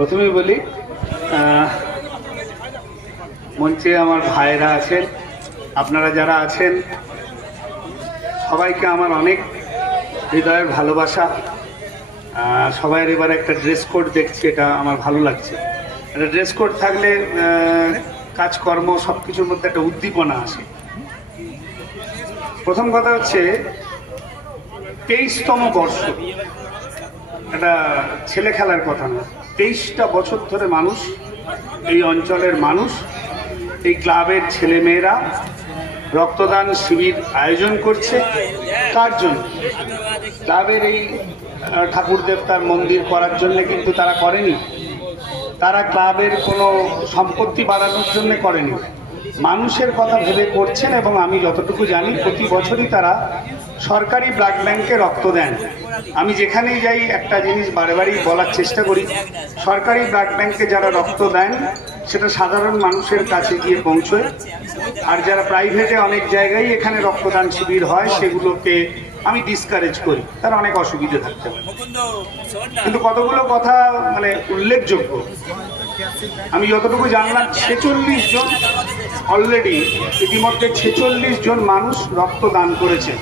প্রথমেই বলি মঞ্চে আমার ভাইরা আছেন, আপনারা যারা আছেন, সবাইকে আমার অনেক হৃদয়ের ভালোবাসা। সবাইয়ের এবার একটা ড্রেস কোড দেখছি, এটা আমার ভালো লাগছে। একটা ড্রেস কোড থাকলে কাজকর্ম সব কিছুর মধ্যে একটা উদ্দীপনা আসে। প্রথম কথা হচ্ছে, তেইশতম বর্ষ। একটা ছেলে খেলার কথা না তেইশটা বছর ধরে মানুষ, এই অঞ্চলের মানুষ, এই ক্লাবের ছেলেমেয়েরা রক্তদান শিবির আয়োজন করছে। কার জন্য? ক্লাবের এই ঠাকুর দেবতার মন্দির করার জন্য কিন্তু তারা করেনি। তারা ক্লাবের কোনো সম্পত্তি বাড়ানোর জন্য করেনি। মানুষের কথা ভেবে করছেন এবং আমি যতটুকু জানি, প্রতি বছরই তারা সরকারি ব্লাড ব্যাংকে রক্ত দেন। আমি যেখানেই যাই, একটা জিনিস বারে বারেই বলার চেষ্টা করি। সরকারি ব্লাড ব্যাংকে যারা রক্ত দেন, সেটা সাধারণ মানুষের কাছে গিয়ে পৌঁছয়। আর যারা প্রাইভেটে অনেক জায়গায় এখানে রক্তদান শিবির হয়, সেগুলোকে আমি ডিসকারেজ করি। তার অনেক অসুবিধে থাকতে পারে। কিন্তু কতগুলো কথা মানে উল্লেখযোগ্য। আমি যতটুকু জানলাম, ছেচল্লিশ জন অলরেডি ইতিমধ্যে ছেচল্লিশ জন মানুষ রক্তদান করেছে।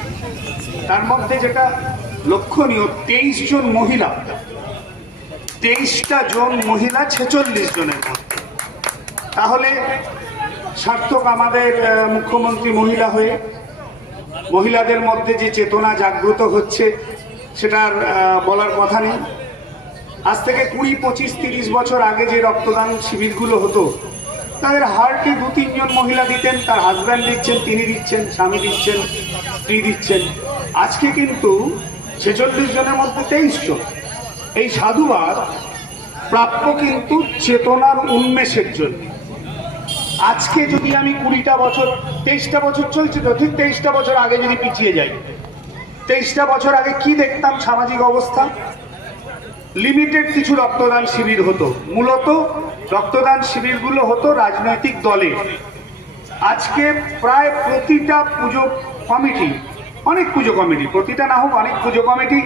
তার মধ্যে যেটা লক্ষণীয় তেইশ জন মহিলা। তেইশটা জন মহিলা ছেচল্লিশ জনের মধ্যে। তাহলে সার্থক আমাদের মুখ্যমন্ত্রী মহিলা হয়ে মহিলাদের মধ্যে যে চেতনা জাগ্রত হচ্ছে, সেটার বলার কথা নেই। আজ থেকে কুড়ি, পঁচিশ, তিরিশ বছর আগে যে রক্তদান শিবিরগুলো হতো, তাদের হার্টে দু তিনজন মহিলা দিতেন, তার হাজব্যান্ড দিচ্ছেন, তিনি দিচ্ছেন, স্বামী দিচ্ছেন, স্ত্রী দিচ্ছেন। আজকে কিন্তু ছেচল্লিশ জনের মধ্যে তেইশ জন। এই সাধুবাদ প্রাপ্য কিন্তু চেতনার উন্মেষের জন্য। আজকে যদি আমি কুড়িটা বছর, তেইশটা বছর চলছে তো, ঠিক তেইশটা বছর আগে যদি পিছিয়ে যাই, তেইশটা বছর আগে কি দেখতাম সামাজিক অবস্থা? লিমিটেড কিছু রক্তদান শিবির হতো। মূলত রক্তদান শিবিরগুলো হতো রাজনৈতিক দলে। আজকে প্রায় প্রতিটা পুজো কমিটি অনেক পুজো কমিটি, প্রতিটা না হোক অনেক পুজো কমিটি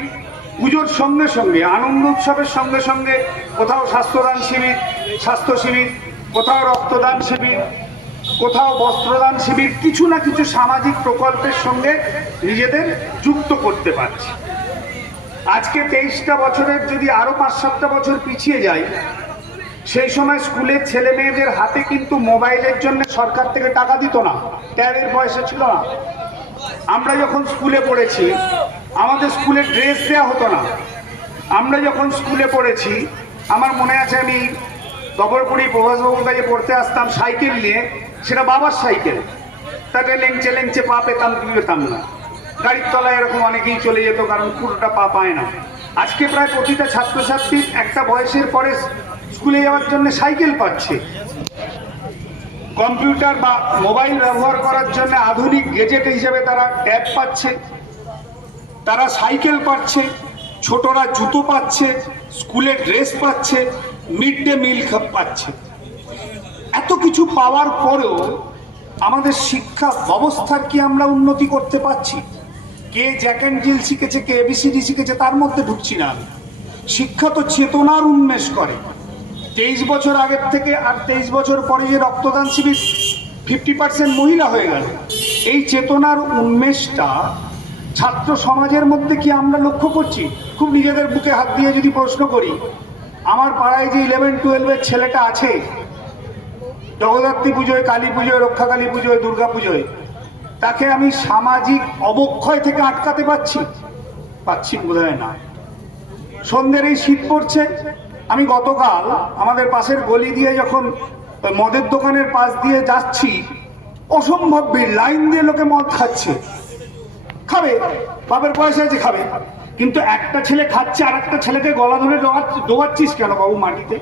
পুজোর সঙ্গে সঙ্গে, আনন্দ উৎসবের সঙ্গে সঙ্গে কোথাও স্বাস্থ্যদান শিবির, স্বাস্থ্য শিবির, কোথাও রক্তদান শিবির, কোথাও বস্ত্রদান শিবির, কিছু না কিছু সামাজিক প্রকল্পের সঙ্গে নিজেদের যুক্ত করতে পারছে। আজকে তেইশটা বছরের যদি আরও পাঁচ সাতটা বছর পিছিয়ে যায় সেই সময় স্কুলের ছেলে মেয়েদের হাতে কিন্তু মোবাইলের জন্য সরকার থেকে টাকা দিত না। ট্যাবের পয়সা ছিল না। আমরা যখন স্কুলে পড়েছি, আমাদের স্কুলে ড্রেস দেওয়া হতো না। আমরা যখন স্কুলে পড়েছি, আমার মনে আছে আমি দবরপুরি প্রভাসবাবুর কাছে পড়তে আসতাম সাইকেল নিয়ে, সেটা বাবার সাইকেল। তাতে লেংচে লেংচে পা পেতাম, কি পেতাম না। গাড়ির তলায় এরকম অনেকেই চলে যেত, কারণ পুরোটা পা পায় না। আজকে প্রায় প্রতিটা ছাত্রছাত্রী একটা বয়সের পরে স্কুলে যাওয়ার জন্য সাইকেল পাচ্ছে। কম্পিউটার বা মোবাইল ব্যবহার করার জন্য আধুনিক গেজেট হিসেবে তারা ট্যাব পাচ্ছে, তারা সাইকেল পাচ্ছে, ছোটরা জুতো পাচ্ছে, স্কুলে ড্রেস পাচ্ছে, মিড ডে মিল পাচ্ছে। এত কিছু পাওয়ার পরেও আমাদের শিক্ষা ব্যবস্থার কি আমরা উন্নতি করতে পারছি? কে জ্যাক অ্যান্ড জিল শিখেছে, কে এবিসিডি শিখেছে, তার মধ্যে ঢুকছি না আমি। শিক্ষা তো চেতনার উন্মেষ করে। তেইশ বছর আগের থেকে আর তেইশ বছর পরে যে রক্তদান শিবির ফিফটি পার্সেন্ট মহিলা হয়ে গেল। এই চেতনার উন্মেষটা ছাত্র সমাজের মধ্যে কি আমরা লক্ষ্য করছি? খুব নিজেদের বুকে হাত দিয়ে যদি প্রশ্ন করি, আমার পাড়ায় যে ইলেভেন টুয়েলভের ছেলেটা আছে, জগদ্ধাত্রী পুজোয়, কালী পুজোয়, রক্ষাকালী পুজোয়, দুর্গা পুজোয়, তাকে আমি সামাজিক অবক্ষয় থেকে আটকাতে পারছি? পাচ্ছি বোধ না। সন্ধ্যের এই শীত পড়ছে আমি গতকাল আমাদের পাশের গলি দিয়ে যখন মদের দোকানের পাশ দিয়ে যাচ্ছি, অসম্ভব ভিড়, লাইন দিয়ে লোকে মদ খাচ্ছে। খাবে, বাপের পয়সা আছে খাবে। কিন্তু একটা ছেলে খাচ্ছে, আর একটা ছেলেকে গলা ধরে ডোবাচ্ছিস কেন বাবু মাটিতে?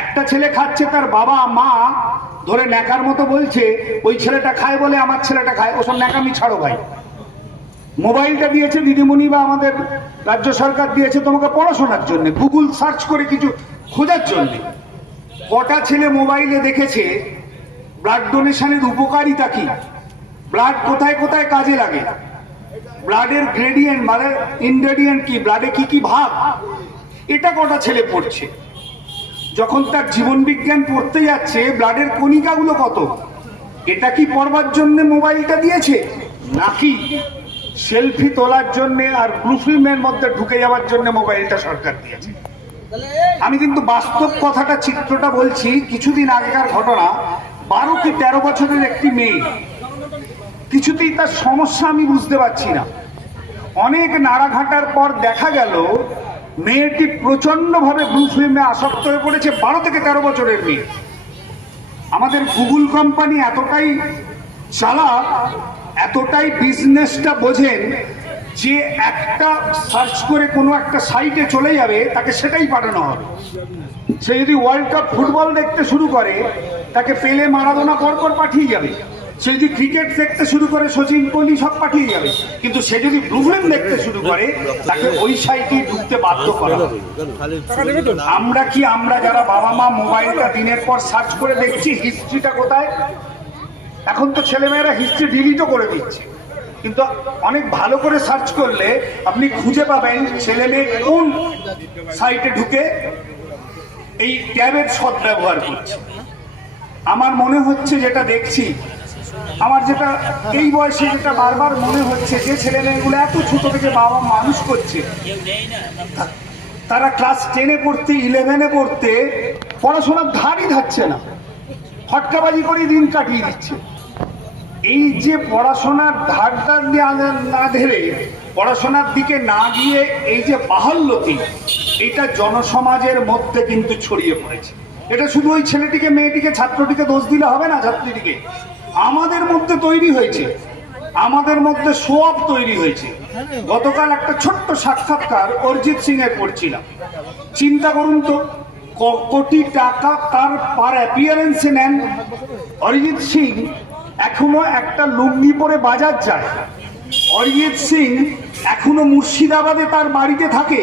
একটা ছেলে খাচ্ছে, তার বাবা, মা ধরে ন্যাকার মতো বলছে, ওই ছেলেটা খায় বলে আমার ছেলেটা খায়, ওসব ন্যাকামি ছাড়ো ভাই। মোবাইলটা দিয়েছে দিদিমণি বা আমাদের রাজ্য সরকার দিয়েছে তোমাকে পড়াশোনার জন্য গুগল সার্চ করে কিছু খোঁজার জন্য। কটা ছেলে মোবাইলে দেখেছে ব্লাড ডোনেশনের উপকারিতা কি? ব্লাড কোথায় কোথায় কাজে লাগে? ব্লাডের গ্রেডিয়েন্ট মানে ইনগ্রেডিয়েন্ট কি? ব্লাডে কি কি ভাব? এটা কটা ছেলে পড়ছে? যখন তার জীবন বিজ্ঞান পড়তে যাচ্ছে ব্লাডের কণিকাগুলো কত? এটা কি পড়বার জন্য মোবাইলটা দিয়েছে? নাকি সেলফি তোলার জন্য আর ব্লু ফিল্মের মধ্যে ঢুকে যাওয়ার জন্য মোবাইলটা সরকার দিয়েছে। আমি কিন্তু বাস্তব কথাটা, চিত্রটা বলছি, কিছুদিন আগেকার ঘটনা, বারো কি তেরো বছরের একটি মেয়ে। কিছুতেই তার সমস্যা আমি বুঝতে পারছি না। অনেক নাড়াঘাটার পর দেখা গেল, মেয়েটি প্রচন্ডভাবে ব্লু ফিল্মে আসক্ত হয়ে পড়েছে বারো থেকে তেরো বছরের মেয়ে। আমাদের গুগল কোম্পানি এতটাই চালাক এতটাই বিজনেসটা বোঝেন যে একটা সার্চ করে কোনো একটা সাইটে চলে যাবে, তাকে সেটাই পাঠানো হবে। সে যদি ওয়ার্ল্ড কাপ ফুটবল দেখতে শুরু করে, তাকে পেলে মারাদোনা পরপর পাঠিয়ে যাবে। সে যদি ক্রিকেট দেখতে শুরু করে, সচিন কোহলি সব পাঠিয়ে যাবে। কিন্তু সে যদি ব্লুফিল্ম দেখতে শুরু করে, তাকে ওই সাইটে ঢুকতে বাধ্য করা আমরা কি আমরা যারা বাবা মা মোবাইলটা দিনের পর সার্চ করে দেখছি হিস্ট্রিটা কোথায়? এখন তো ছেলেমেয়েরা হিস্ট্রি ডিলিটও করে দিচ্ছে। কিন্তু অনেক ভালো করে সার্চ করলে আপনি খুঁজে পাবেন ছেলে মেয়ে কোন সাইটে ঢুকে এই ট্যাবের সদ্ব্যবহার করছে। আমার মনে হচ্ছে যেটা দেখছি, আমার যেটা এই বয়সে যেটা বারবার মনে হচ্ছে যে ছেলে মেয়েগুলো এত ছোট থেকে বাবা মানুষ করছে, তারা ক্লাস টেনে পড়তে ইলেভেনে পড়তে পড়াশোনার ধারই ধাচ্ছে না। ফটকাবাজি করে দিন কাটিয়ে দিচ্ছে। এই যে পড়াশোনার ধারটা না- না ধরে পড়াশোনার দিকে না গিয়ে এই যে বাহাল্যতি, এটা জনসমাজের মধ্যে কিন্তু ছড়িয়ে পড়েছে। এটা শুধু ওই ছেলেটিকে, মেয়েটিকে, ছাত্রটিকে দোষ দিলে হবে না ছাত্রীটিকে। আমাদের মধ্যে তৈরি হয়েছে। আমাদের মধ্যে সোয়াব তৈরি হয়েছে। গতকাল একটা ছোট্ট সাক্ষাৎকার অরিজিৎ সিং এর করছিলাম। চিন্তা করুন তো কোটি টাকা তার পার অ্যাপিয়ারেন্সে নেন। অরিজিৎ সিং এখনও একটা লুঙ্গি পরে বাজার যায়। অরিজিৎ সিং এখনও মুর্শিদাবাদে তার বাড়িতে থাকে।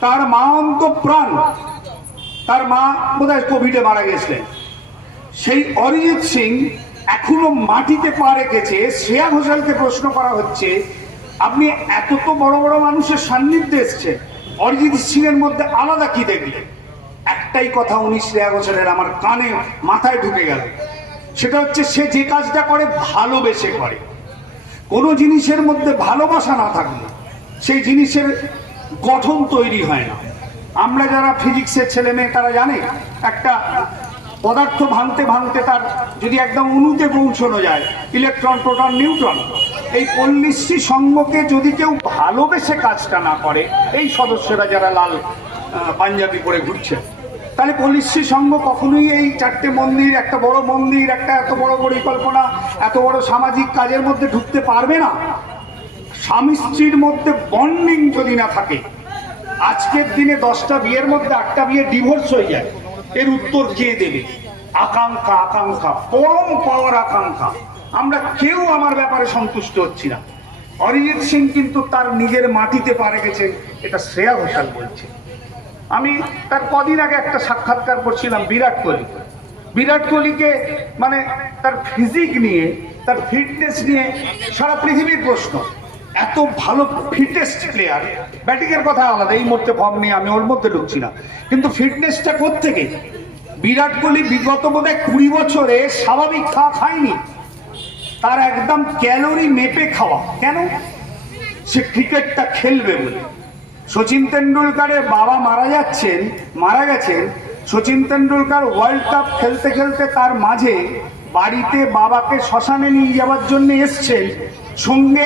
তার মা অন্ত প্রাণ। তার মা বোধহয় কোভিডে মারা গেছিলেন। সেই অরিজিৎ সিং এখনও মাটিতে পা রেখেছে। শ্রেয়া ঘোষালকে প্রশ্ন করা হচ্ছে, আপনি এত তো বড় বড় মানুষের সান্নিধ্যে এসছেন। অরিজিৎ সিং এর মধ্যে আলাদা কি দেখলেন? একটাই কথা উনি শ্রেয়া ঘোষালের আমার কানে, মাথায় ঢুকে গেল। সেটা হচ্ছে সে যে কাজটা করে, ভালোবেসে করে। কোনো জিনিসের মধ্যে ভালোবাসা না থাকলে সেই জিনিসের গঠন তৈরি হয় না। আমরা যারা ফিজিক্সের ছেলে মেয়ে, তারা জানে, একটা পদার্থ ভাঙতে ভাঙতে তার যদি একদম অণুতে পৌঁছানো যায়, ইলেকট্রন, প্রোটন, নিউট্রন, এই পল্লিশ্রী সঙ্গকে যদি কেউ ভালোবেসে কাজটা না করে, এই সদস্যরা যারা লাল পাঞ্জাবি পরে ঘুরছে তাহলে পল্লিশ্রী সঙ্গ কখনোই এই চারটে মন্দির, একটা বড় মন্দির, একটা এত বড় পরিকল্পনা, এত বড় সামাজিক কাজের মধ্যে ঢুকতে পারবে না। স্বামী স্ত্রীর মধ্যে বন্ডিং যদি না থাকে, আজকের দিনে দশটা বিয়ের মধ্যে আটটা বিয়ে ডিভোর্স হয়ে যায়, এর উত্তর কে দেবে? আকাঙ্ক্ষা আকাঙ্ক্ষা, পরম পাওয়ার আকাঙ্ক্ষা। আমরা কেউ আমার ব্যাপারে সন্তুষ্ট হচ্ছি না। অরিজিৎ সিং কিন্তু তার নিজের মাটিতে পারে গেছে এটা শ্রেয়া ঘোষাল বলছে। আমি তার কদিন আগে একটা সাক্ষাৎকার করছিলাম বিরাট কোহলি। বিরাট কোহলিকে মানে তার ফিজিক নিয়ে, তার ফিটনেস নিয়ে সারা পৃথিবীর প্রশ্ন। এত ভালো ফিটেস্ট প্লেয়ার ব্যাটিংয়ের কথা আলাদা, এই মুহূর্তে ফর্ম নিয়ে আমি ওর মধ্যে ঢুকছি না। কিন্তু ফিটনেসটা কোত্থেকে? বিরাট কোহলি বিগত বোধহয় কুড়ি বছরে স্বাভাবিক খাওয়া খায়নি। তার একদম ক্যালোরি মেপে খাওয়া। কেন? সে ক্রিকেটটা খেলবে বলে। সচিন তেন্ডুলকারের বাবা মারা যাচ্ছেন, মারা গেছেন। সচিন তেন্ডুলকার ওয়ার্ল্ড কাপ খেলতে খেলতে তার মাঝে বাড়িতে বাবাকে শ্মশানে নিয়ে যাওয়ার জন্য এসছেন। সঙ্গে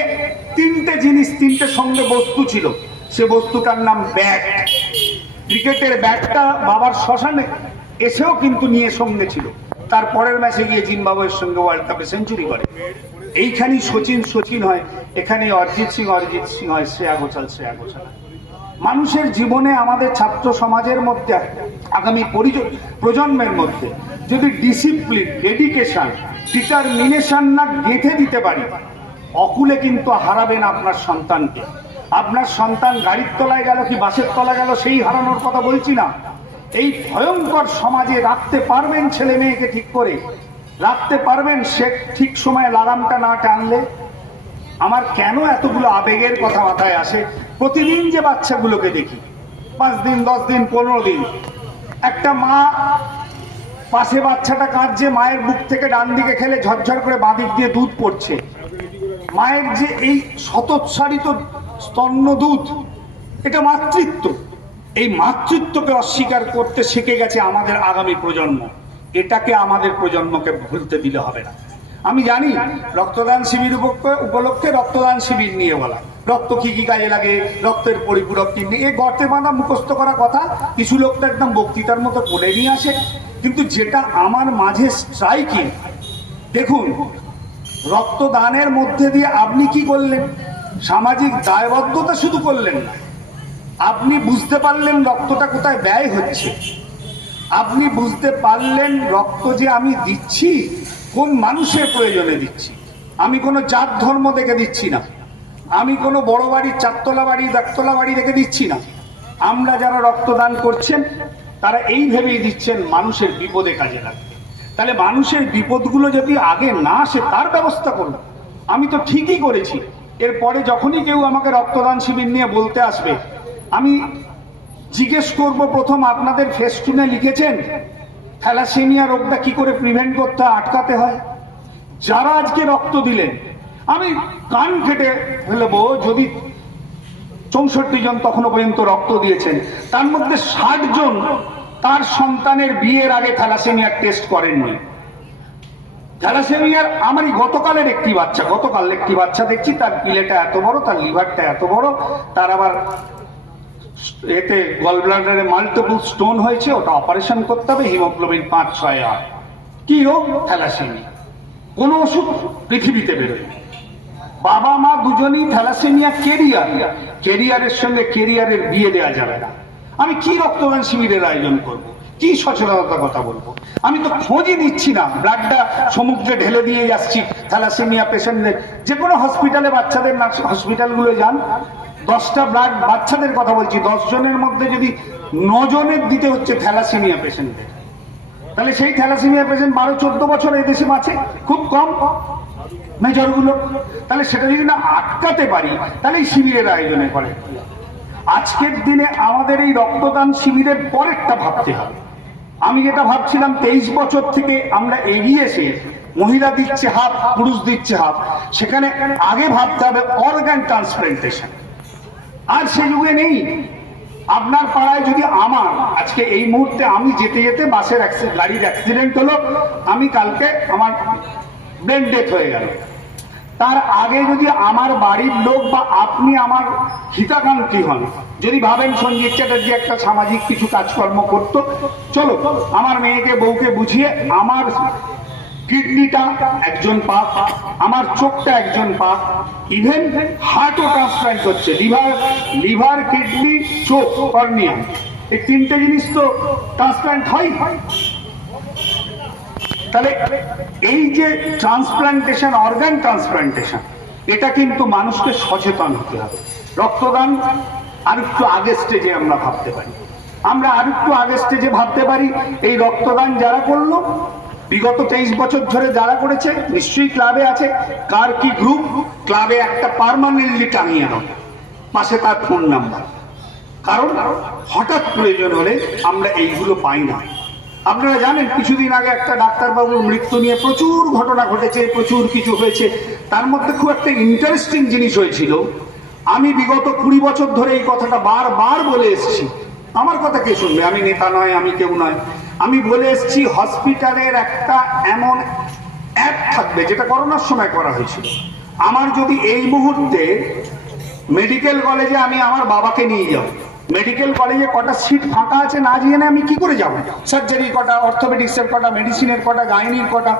তিনটে জিনিস, তিনটে সঙ্গে বস্তু ছিল। সে বস্তুটার নাম ব্যাট। ক্রিকেটের ব্যাটটা বাবার শ্মশানে এসেও কিন্তু নিয়ে সঙ্গে ছিল। তার পরের ম্যাচে গিয়ে জিম্বাবুয়ের সঙ্গে ওয়ার্ল্ড কাপে সেঞ্চুরি করে। এইখানেই সচিন সচিন হয়। এখানে অরিজিৎ সিং অরিজিৎ সিং হয়, শ্রেয়া ঘোষাল শ্রেয়া ঘোষাল। মানুষের জীবনে আমাদের ছাত্র সমাজের মধ্যে, আগামী পরিজ- প্রজন্মের মধ্যে যদি ডিসিপ্লিন ডেডিকেশন ডিটারমিনেশন না গেঁথে দিতে পারি, অকুলে কিন্তু হারাবেন আপনার সন্তানকে। আপনার সন্তান গাড়ির তলায় গেল কি বাসের তলায় গেল সেই হারানোর কথা বলছি না। এই ভয়ঙ্কর সমাজে রাখতে পারবেন ছেলে মেয়েকে ঠিক করে? রাখতে পারবেন সে ঠিক সময়ে লাগামটা না টানলে? আমার কেন এতগুলো আবেগের কথা মাথায় আসে? প্রতিদিন যে বাচ্চাগুলোকে দেখি, পাঁচ দিন, দশ দিন, পনেরো দিন, একটা মা পাশে বাচ্চাটা কাঁদছে, মায়ের বুক থেকে ডান দিকে খেলে ঝরঝর করে বাঁদিক দিয়ে দুধ পড়ছে। মায়ের যে এই শতৎসারিত স্তন্য দুধ এটা মাতৃত্ব। এই মাতৃত্বকে অস্বীকার করতে শিখে গেছে আমাদের আগামী প্রজন্ম। এটাকে আমাদের প্রজন্মকে ভুলতে দিলে হবে না। আমি জানি, রক্তদান শিবির উপলক্ষে রক্তদান শিবির নিয়ে বলা। রক্ত কি কি কাজে লাগে, রক্তের পরিপূরক নিয়ে এই গর্তে বাঁধা মুখস্থ করা কথা কিছু লোক তো একদম বক্তৃতার মতো বলে নিয়ে আসে। কিন্তু যেটা আমার মাঝে স্ট্রাইকিং দেখুন, রক্তদানের মধ্যে দিয়ে আপনি কি করলেন? সামাজিক দায়বদ্ধতা শুধু করলেন না। আপনি বুঝতে পারলেন রক্তটা কোথায় ব্যয় হচ্ছে। আপনি বুঝতে পারলেন রক্ত যে আমি দিচ্ছি, কোন মানুষের প্রয়োজনে দিচ্ছি। আমি কোনো জাত ধর্ম দেখে দিচ্ছি না। আমি কোনো বড় বাড়ির চারতলা বাড়ি একতলা বাড়ি রেখে দিচ্ছি না। আমরা যারা রক্তদান করছেন, তারা এই ভেবেই দিচ্ছেন মানুষের বিপদে কাজে লাগবে। তাহলে মানুষের বিপদগুলো যদি আগে না আসে, তার ব্যবস্থা করুন। আমি তো ঠিকই করেছি। এরপরে যখনই কেউ আমাকে রক্তদান শিবির নিয়ে বলতে আসবে, আমি জিজ্ঞেস করব, প্রথম আপনাদের ফেস্টুনে লিখেছেন, থ্যালাসেমিয়া রোগটা কি করে প্রিভেন্ট করতে আটকাতে হয়? যারা আজকে রক্ত দিলেন আমি কান কেটে ফেলব যদি চৌষট্টি জন তখনও পর্যন্ত রক্ত দিয়েছেন। তার মধ্যে ষাট জন তার সন্তানের বিয়ের আগে থ্যালাসেমিয়ার টেস্ট করেননি। থ্যালাসেমিয়ার আমারই গতকালের একটি বাচ্চা, গতকাল একটি বাচ্চা দেখছি, তার পিলেটা এত বড়, তার লিভারটা এত বড়, তার আবার এতে গল ব্লাডারে মাল্টিপল স্টোন হয়েছে, ওটা অপারেশন করতে হবে, হিমোগ্লোবিন পাঁচ ছয় আট। কি রোগ? থ্যালাসেমিয়া। কোনো ওষুধ পৃথিবীতে বেরোয় বাবা মা দুজনেই থ্যালাসেমিয়া কেরিয়ার। কেরিয়ারের সঙ্গে কেরিয়ারের বিয়ে দেওয়া যাবে না। আমি কি রক্তদান শিবিরের আয়োজন করব। কি সচেতনতার কথা বলব? আমি তো খোঁজই নিচ্ছি না। ব্লাডটা সমুদ্রে ঢেলে দিয়ে যাচ্ছি থ্যালাসেমিয়া পেশেন্টদের। যে কোনো হসপিটালে বাচ্চাদের হসপিটালগুলো যান। দশটা ব্লাড বাচ্চাদের কথা বলছি। দশ জনের মধ্যে যদি নজনের দিতে হচ্ছে থ্যালাসেমিয়া পেশেন্টদের। তাহলে সেই থ্যালাসেমিয়া পেশেন্ট বারো চোদ্দ বছর এই দেশে বাঁচে? খুব কম। মেজরগুলো, তাহলে সেটা যদি না আটকাতে পারি, তাহলে এই শিবিরের আয়োজনে করে আজকের দিনে আমাদের এই রক্তদান শিবিরের পরেরটা ভাবতে হবে। আমি যেটা ভাবছিলাম, তেইশ বছর থেকে আমরা এগিয়ে এসে মহিলা দিচ্ছে হাফ পুরুষ দিচ্ছে হাফ সেখানে আগে ভাবতে হবে অর্গান ট্রান্সপ্লান্টেশন আর সে যুগে নেই। আপনার পাড়ায় যদি আমার, আজকে এই মুহূর্তে আমি যেতে যেতে বাসের গাড়ির অ্যাক্সিডেন্ট হলো, আমি কালকে আমার ব্রেন হয়ে গেল। তার আগে যদি আমার বাড়ির লোক বা আপনি আমার হিতাকাঙ্ক্ষী হন, যদি ভাবেন সঞ্জিত চ্যাটার্জি একটা সামাজিক কিছু কাজকর্ম করতো, চলো, আমার মেয়েকে, বউকে বুঝিয়ে আমার কিডনিটা একজন পাক, আমার চোখটা একজন পাক ইভেন হার্টও ট্রান্সপ্লান্ট হচ্ছে লিভার লিভার কিডনি চোখ কর্নিয়া এই তিনটে জিনিস তো ট্রান্সপ্লান্ট হয়। তাহলে এই যে ট্রান্সপ্লান্টেশন অর্গান ট্রান্সপ্লান্টেশন এটা কিন্তু মানুষকে সচেতন হতে হবে। রক্তদান আর একটু আগে স্টেজে আমরা ভাবতে পারি। আমরা আর একটু আগে স্টেজে ভাবতে পারি, এই রক্তদান যারা করল, বিগত তেইশ বছর ধরে যারা করেছে, নিশ্চয়ই ক্লাবে আছে। কার কি গ্রুপ ক্লাবে একটা পার্মানেন্টলি টাঙিয়ে দাও। পাশে তার ফোন নাম্বার কারণ হঠাৎ প্রয়োজন হলে আমরা এইগুলো পাই না। আপনারা জানেন, কিছুদিন আগে একটা ডাক্তারবাবুর মৃত্যু নিয়ে প্রচুর ঘটনা ঘটেছে, প্রচুর কিছু হয়েছে। তার মধ্যে খুব একটা ইন্টারেস্টিং জিনিস হয়েছিল। আমি বিগত কুড়ি বছর ধরে এই কথাটা বারবার বলে এসেছি। আমার কথা কে শুনবে? আমি নেতা নয়, আমি কেউ নয়। আমি বলে এসেছি হসপিটালের একটা এমন অ্যাপ থাকবে, যেটা করোনার সময় করা হয়েছিল। আমার যদি এই মুহূর্তে মেডিকেল কলেজে আমি আমার বাবাকে নিয়ে যাব মেডিকেল কলেজে কটা সিট ফাঁকা আছে না জেনে আমি কি করে যাব? সার্জারি কটা অর্থোপেডিক্সের কটা মেডিসিনের কটা গাইনির কটা,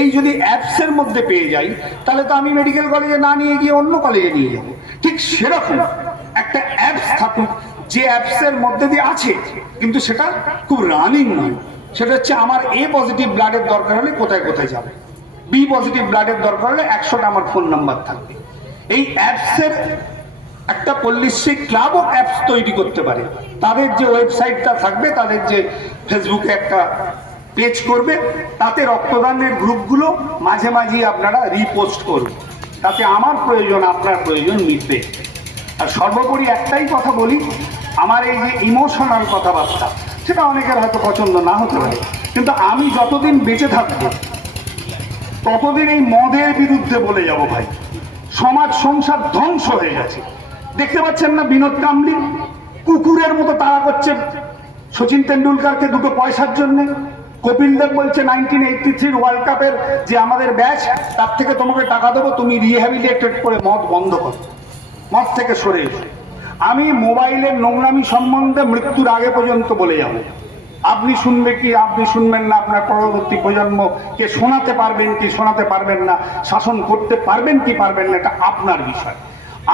এই যদি অ্যাপসের মধ্যে পেয়ে যাই, তাহলে তো আমি মেডিকেল কলেজে না নিয়ে গিয়ে অন্য কলেজে নিয়ে যাব। ঠিক সেরকম একটা অ্যাপস থাকুক, যে অ্যাপসের মধ্যে দিয়ে আছে, কিন্তু সেটা খুব রানিং নয়। সেটা হচ্ছে আমার এ পজিটিভ ব্লাডের দরকার হলে কোথায় কোথায় যাবে? বি পজিটিভ ব্লাডের দরকার হলে একশোটা আমার ফোন নাম্বার থাকবে। এই অ্যাপসের একটা পল্লিশ্রী ক্লাবও অ্যাপস তৈরি করতে পারে। তাদের যে ওয়েবসাইটটা থাকবে, তাদের যে ফেসবুকে একটা পেজ করবে, তাতে রক্তদানের গ্রুপগুলো মাঝে মাঝে আপনারা রিপোস্ট করুন। তাতে আমার প্রয়োজন, আপনার প্রয়োজন মিটবে। আর সর্বোপরি একটাই কথা বলি, আমার এই যে ইমোশনাল কথাবার্তা, সেটা অনেকের হয়তো পছন্দ না হতে পারে। কিন্তু আমি যতদিন বেঁচে থাকব, ততদিন এই মদের বিরুদ্ধে বলে যাব ভাই। সমাজ, সংসার ধ্বংস হয়ে গেছে। দেখতে পাচ্ছেন না, বিনোদ কামলি কুকুরের মতো তাড়া করছে। সচিন তেন্ডুলকারকে দুটো পয়সার জন্য। কপিল দেব বলছে, নাইনটিন এইটটি থ্রির ওয়ার্ল্ড কাপের যে আমাদের ব্যাচ, তার থেকে তোমাকে টাকা দেবো, তুমি রিহ্যাবিলিটেড করে মদ বন্ধ করো। মদ থেকে সরে এসো। আমি মোবাইলের নোংরামি সম্বন্ধে মৃত্যুর আগে পর্যন্ত বলে যাব। আপনি শুনবে কি, আপনি শুনবেন না, আপনার পরবর্তী প্রজন্মকে শোনাতে পারবেন কি, শোনাতে পারবেন না, শাসন করতে পারবেন কি, পারবেন না, এটা আপনার বিষয়।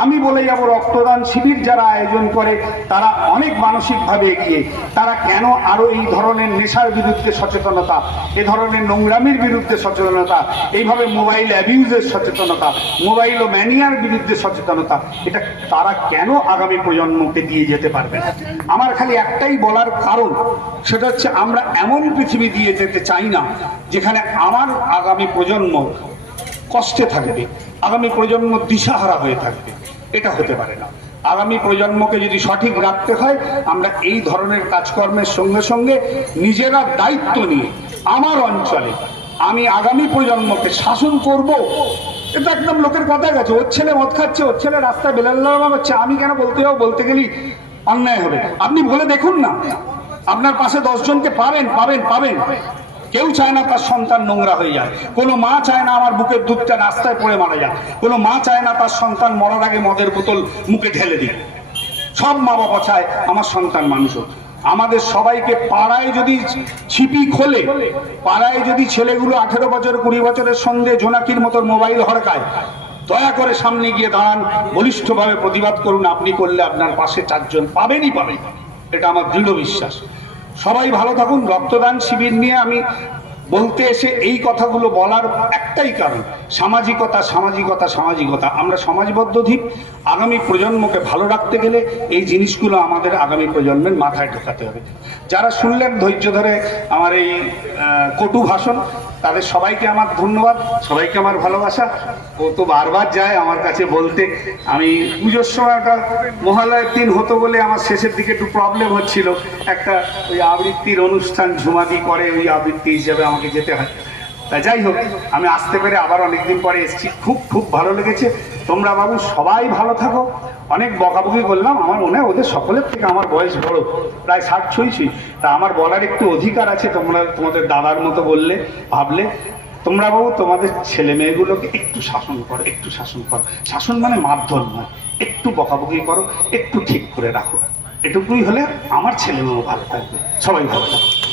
আমি বলে যাব রক্তদান শিবির যারা আয়োজন করে, তারা অনেক মানসিকভাবে এগিয়ে। তারা কেন আরও এই ধরনের নেশার বিরুদ্ধে সচেতনতা, এ ধরনের নোংরামির বিরুদ্ধে সচেতনতা, এইভাবে মোবাইল অ্যাবিউজের সচেতনতা, মোবাইল ও ম্যানিয়ার বিরুদ্ধে সচেতনতা, এটা তারা কেন আগামী প্রজন্মকে দিয়ে যেতে পারবে আমার খালি একটাই বলার কারণ, সেটা হচ্ছে আমরা এমন পৃথিবী দিয়ে যেতে চাই না, যেখানে আমার আগামী প্রজন্ম কষ্টে থাকবে, আগামী প্রজন্ম দিশাহারা হয়ে থাকবে। এটা হতে পারে না। আগামী প্রজন্মকে যদি সঠিক রাখতে হয়, আমরা এই ধরনের কাজকর্মের সঙ্গে সঙ্গে নিজেরা দায়িত্ব নিয়ে আমার অঞ্চলে আমি আগামী প্রজন্মকে শাসন করব। এটা একদম লোকের কথা গেছে ওর ছেলে মদ খাচ্ছে, ওর ছেলে রাস্তায় বেলাল্লামা হচ্ছে। আমি কেন বলতে যাব? বলতে গেলেই অন্যায় হবে। আপনি বলে দেখুন না। আপনার পাশে দশজনকে পাবেন পাবেন পাবেন। কেউ চায় না তার সন্তান নোংরা হয়ে যায়। কোনো মা চায় না আমার বুকের দুধটা রাস্তায় পড়ে মারা যায়। কোনো মা চায় না তার সন্তান মরার আগে মদের বোতল মুখে ঢেলে দিক। সব মা বাবা চায় আমার সন্তান মানুষ হোক। আমাদের সবাইকে পাড়ায় যদি ছিপি খোলে, পাড়ায় যদি ছেলেগুলো আঠেরো বছর, কুড়ি বছরের সঙ্গে জোনাকির মতো মোবাইল হরকায় দয়া করে সামনে গিয়ে দাঁড়ান, বলিষ্ঠভাবে প্রতিবাদ করুন, আপনি করলে আপনার পাশে চারজন পাবেনই পাবেন। এটা আমার দৃঢ় বিশ্বাস। সবাই ভালো থাকুন রক্তদান শিবির নিয়ে আমি বলতে এসে এই কথাগুলো বলার একটাই কারণ। সামাজিকতা সামাজিকতা সামাজিকতা। আমরা সমাজবদ্ধ দ্বীপ আগামী প্রজন্মকে ভালো রাখতে গেলে এই জিনিসগুলো আমাদের আগামী প্রজন্মের মাথায় ঢোকাতে হবে। যারা শুনলেন ধৈর্য ধরে আমার এই কটু ভাষণ, তাদের সবাইকে আমার ধন্যবাদ, সবাইকে আমার ভালোবাসা। ও তো বারবার যায় আমার কাছে বলতে। আমি পুজোর সময় একটা মহালয়ের দিন হতো বলে আমার শেষের দিকে একটু প্রবলেম হচ্ছিল। একটা ওই আবৃত্তির অনুষ্ঠান ঝুমাদি করে, ওই আবৃত্তি হিসেবে আমাকে যেতে হয়। তা যাই হোক, আমি আসতে পেরে আবার অনেকদিন পরে এসেছি। খুব খুব ভালো লেগেছে। তোমরা বাবু সবাই ভালো থাকো। অনেক বকাবকি করলাম। আমার মনে হয় ওদের সকলের থেকে আমার বয়স বড়। প্রায় ষাট ছইছি তা আমার বলার একটু অধিকার আছে তোমরা তোমাদের দাদার মতো বললে, ভাবলে। তোমরা বাবু তোমাদের ছেলে মেয়েগুলোকে একটু শাসন করো, একটু শাসন করো। শাসন মানে মাধ্যম নয়। একটু বকাবকি করো, একটু ঠিক করে রাখো। এটুকুই হলে আমার ছেলে মেয়েও ভালো থাকবে। সবাই ভালো থাকবে